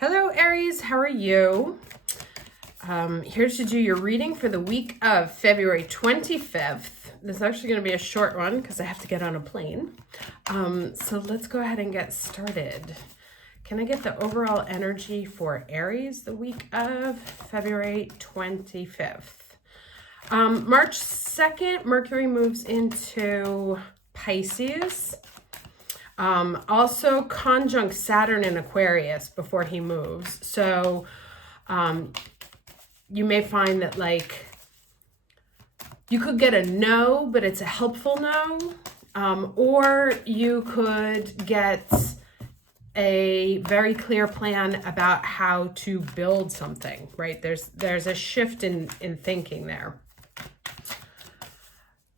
Hello, Aries. How are you? Here to do your reading for the week of February 25th. This is actually going to be a short one because I have to get on a plane. So let's go ahead and get started. Can I get the overall energy for Aries the week of February 25th? March 2nd, Mercury moves into Pisces. Also conjunct Saturn in Aquarius before he moves. So you may find that like you could get a no, but it's a helpful no. Or you could get a very clear plan about how to build something, right? There's a shift in thinking there.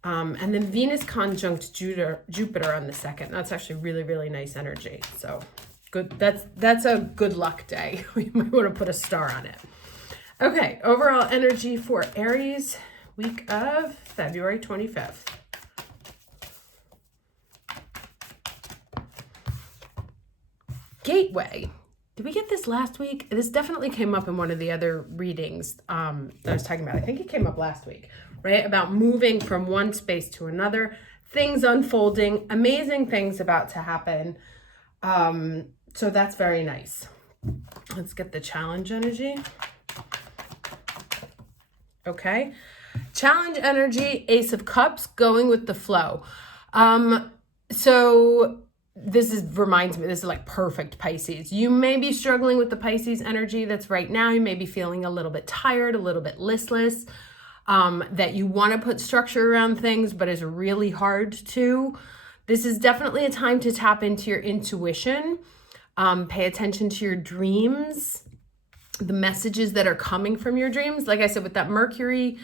And then Venus conjunct Jupiter on the 2nd. That's actually really, really nice energy. So good. That's a good luck day. We might want to put a star on it. Okay, overall energy for Aries, week of February 25th. Gateway. Did we get this last week? This definitely came up in one of the other readings that I was talking about. I think it came up last week, right? About moving from one space to another, things unfolding, amazing things about to happen. So that's very nice. Let's get the challenge energy. Okay. Challenge energy, Ace of Cups, going with the flow. So this reminds me, this is like perfect Pisces. You may be struggling with the Pisces energy that's right now. You may be feeling a little bit tired, a little bit listless, that you want to put structure around things, but is really hard to. This is definitely a time to tap into your intuition. Pay attention to your dreams, the messages that are coming from your dreams. Like I said, with that Mercury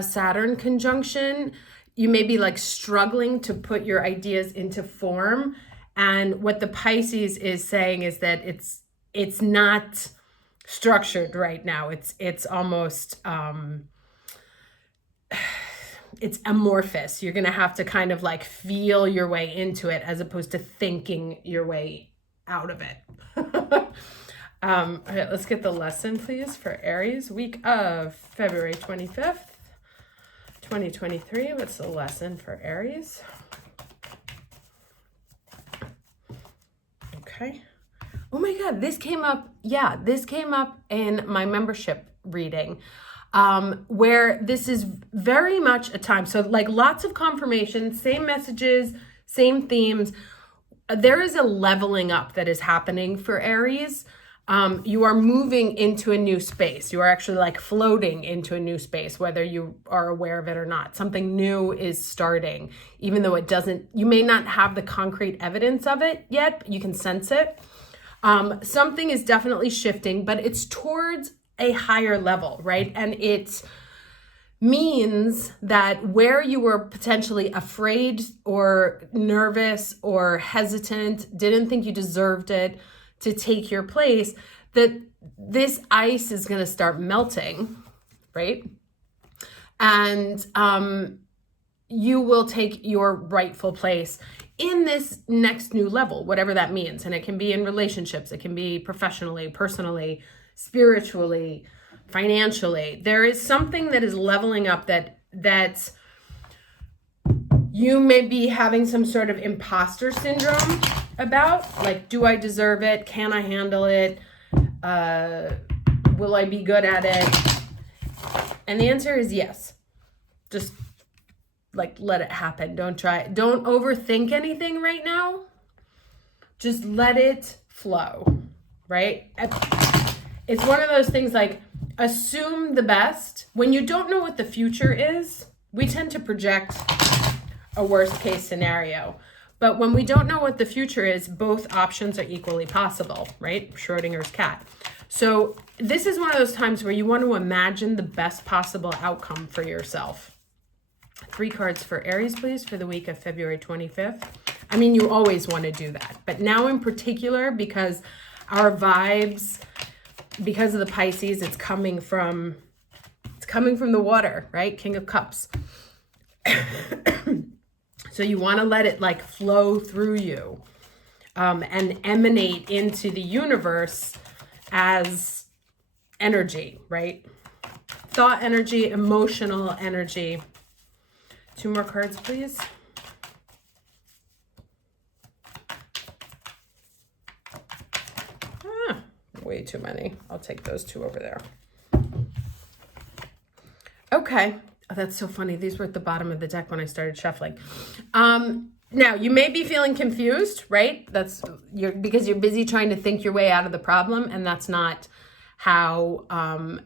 Saturn conjunction, you may be like struggling to put your ideas into form. And what the Pisces is saying is that it's not structured right now. It's almost it's amorphous. You're gonna have to kind of like feel your way into it as opposed to thinking your way out of it. All right, let's get the lesson, please, for Aries, week of February 25th, 2023. What's the lesson for Aries? Okay. Oh my God, this came up. Yeah, this came up in my membership reading, where this is very much a time. So like lots of confirmations, same messages, same themes. There is a leveling up that is happening for Aries. You are moving into a new space. You are actually like floating into a new space, whether you are aware of it or not. Something new is starting, even though it doesn't, you may not have the concrete evidence of it yet, but you can sense it. Something is definitely shifting, but it's towards a higher level, right? And it means that where you were potentially afraid or nervous or hesitant, didn't think you deserved it to take your place, that this ice is going to start melting, right? And you will take your rightful place in this next new level, whatever that means. And it can be in relationships, it can be professionally, personally, spiritually, financially. There is something that is leveling up that you may be having some sort of imposter syndrome about, like, do I deserve it? Can I handle it? Will I be good at it? And the answer is yes. Just like let it happen. Don't overthink anything right now. Just let it flow, right? It's one of those things like assume the best. When you don't know what the future is, we tend to project a worst case scenario. But when we don't know what the future is, both options are equally possible, right? Schrodinger's cat. So this is one of those times where you want to imagine the best possible outcome for yourself. 3 cards for Aries, please, for the week of February 25th. I mean, you always want to do that. But now in particular, because our vibes, because of the Pisces, it's coming from the water, right? King of Cups. So you want to let it like flow through you and emanate into the universe as energy, right? Thought energy, emotional energy. 2 more cards, please. Way too many. I'll take those 2 over there. Okay. Oh, that's so funny. These were at the bottom of the deck when I started shuffling. Now, you may be feeling confused, right? Because you're busy trying to think your way out of the problem, and that's not how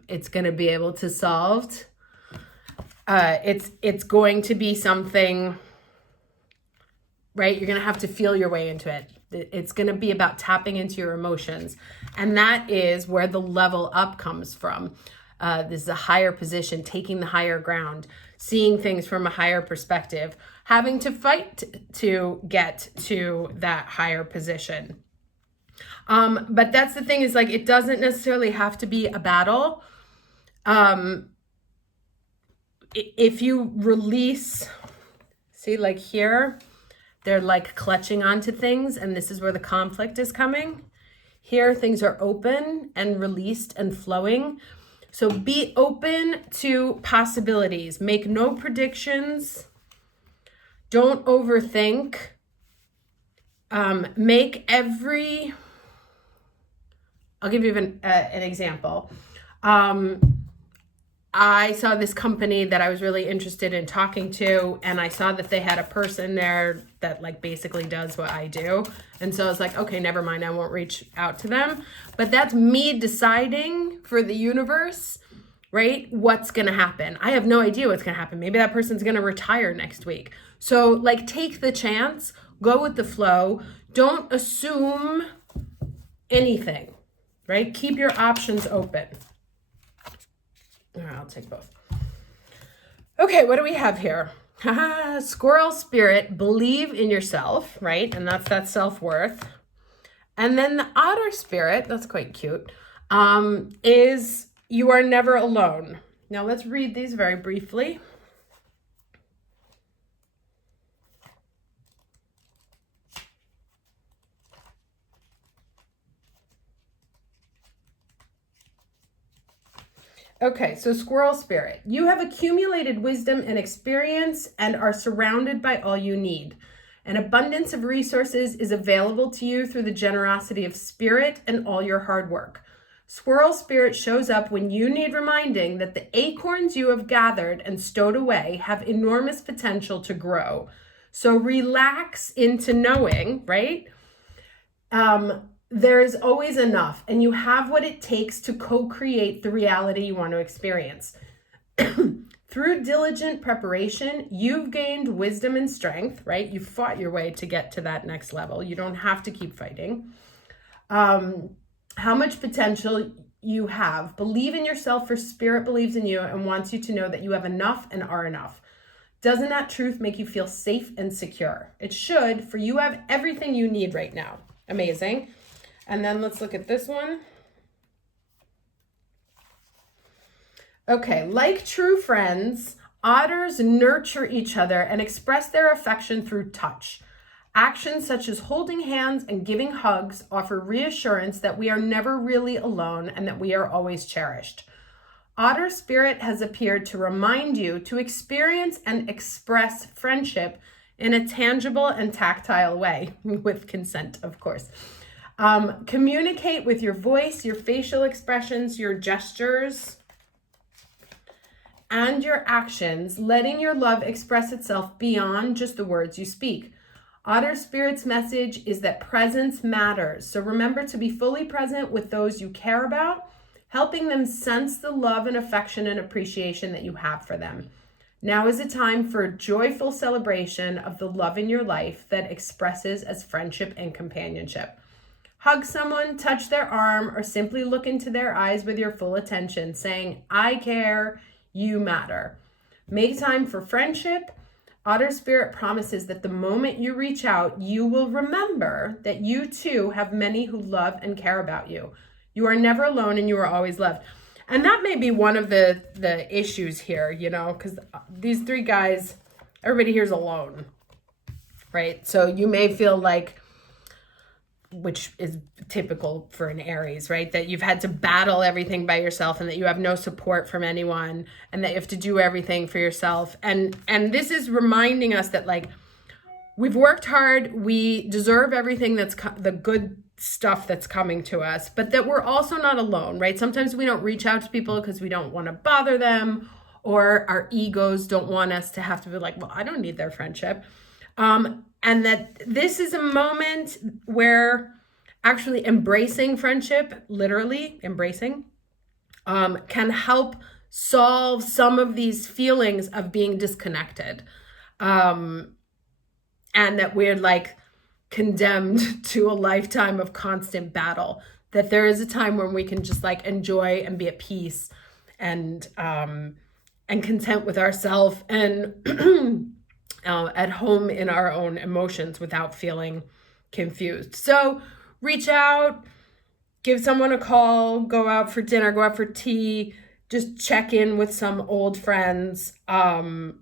it's going to be able to solved. It's going to be something, right? You're going to have to feel your way into it. It's going to be about tapping into your emotions. And that is where the level up comes from. This is a higher position, taking the higher ground, seeing things from a higher perspective, having to fight to get to that higher position. But that's the thing, is like, it doesn't necessarily have to be a battle. If you release, see, like here, they're like clutching onto things, and this is where the conflict is coming. Here, things are open and released and flowing. So be open to possibilities. Make no predictions. Don't overthink. I'll give you an example. I saw this company that I was really interested in talking to, and I saw that they had a person there that like basically does what I do. And so I was like, okay, never mind, I won't reach out to them. But that's me deciding for the universe, right? What's going to happen. I have no idea what's going to happen. Maybe that person's going to retire next week. So like, take the chance, go with the flow. Don't assume anything, right? Keep your options open. All right, I'll take both. Okay, what do we have here? Squirrel spirit, believe in yourself, right? And that's that self-worth. And then the otter spirit, that's quite cute, is you are never alone. Now let's read these very briefly. Okay, so squirrel spirit, you have accumulated wisdom and experience and are surrounded by all you need. An abundance of resources is available to you through the generosity of spirit and all your hard work. Squirrel spirit shows up when you need reminding that the acorns you have gathered and stowed away have enormous potential to grow. So relax into knowing, right? There is always enough, and you have what it takes to co-create the reality you want to experience. Through diligent preparation, you've gained wisdom and strength, right? You've fought your way to get to that next level. You don't have to keep fighting. How much potential you have. Believe in yourself, for spirit believes in you and wants you to know that you have enough and are enough. Doesn't that truth make you feel safe and secure? It should, for you have everything you need right now. Amazing. And then let's look at this one. Okay, like true friends, otters nurture each other and express their affection through touch. Actions such as holding hands and giving hugs offer reassurance that we are never really alone and that we are always cherished. Otter spirit has appeared to remind you to experience and express friendship in a tangible and tactile way, with consent, of course. Communicate with your voice, your facial expressions, your gestures, and your actions, letting your love express itself beyond just the words you speak. Otter Spirit's message is that presence matters. So remember to be fully present with those you care about, helping them sense the love and affection and appreciation that you have for them. Now is a time for a joyful celebration of the love in your life that expresses as friendship and companionship. Hug someone, touch their arm, or simply look into their eyes with your full attention, saying, I care, you matter. Make time for friendship. Otter Spirit promises that the moment you reach out, you will remember that you too have many who love and care about you. You are never alone and you are always loved. And that may be one of the issues here, you know, because these 3 guys, everybody here is alone, right? So you may feel like which is typical for an Aries, right? That you've had to battle everything by yourself and that you have no support from anyone and that you have to do everything for yourself. And this is reminding us that like we've worked hard, we deserve everything that's the good stuff that's coming to us, but that we're also not alone, right? Sometimes we don't reach out to people because we don't want to bother them, or our egos don't want us to have to be like, well, I don't need their friendship. And that this is a moment where actually embracing friendship, literally embracing, can help solve some of these feelings of being disconnected. And that we're like condemned to a lifetime of constant battle. That there is a time when we can just like enjoy and be at peace and content with ourselves and at home in our own emotions without feeling confused. So reach out, give someone a call, go out for dinner, go out for tea, just check in with some old friends. And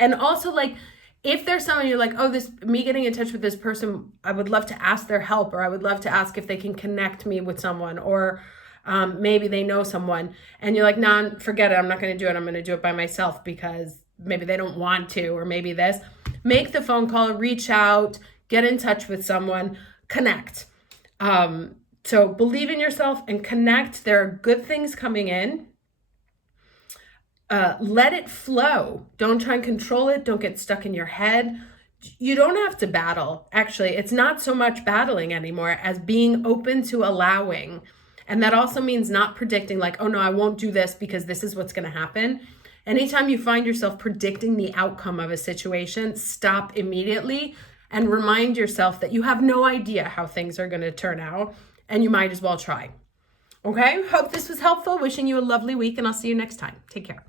also like, if there's someone you're like, oh, me getting in touch with this person, I would love to ask their help, or I would love to ask if they can connect me with someone, or maybe they know someone, and you're like, nah, forget it, I'm not going to do it. I'm going to do it by myself because maybe they don't want to, or maybe this. Make the phone call, reach out, get in touch with someone, connect. So believe in yourself and connect. There are good things coming in. Let it flow. Don't try and control it. Don't get stuck in your head. You don't have to battle. Actually, it's not so much battling anymore as being open to allowing. And that also means not predicting like, oh no, I won't do this because this is what's going to happen. Anytime you find yourself predicting the outcome of a situation, stop immediately and remind yourself that you have no idea how things are going to turn out and you might as well try. Okay? Hope this was helpful. Wishing you a lovely week, and I'll see you next time. Take care.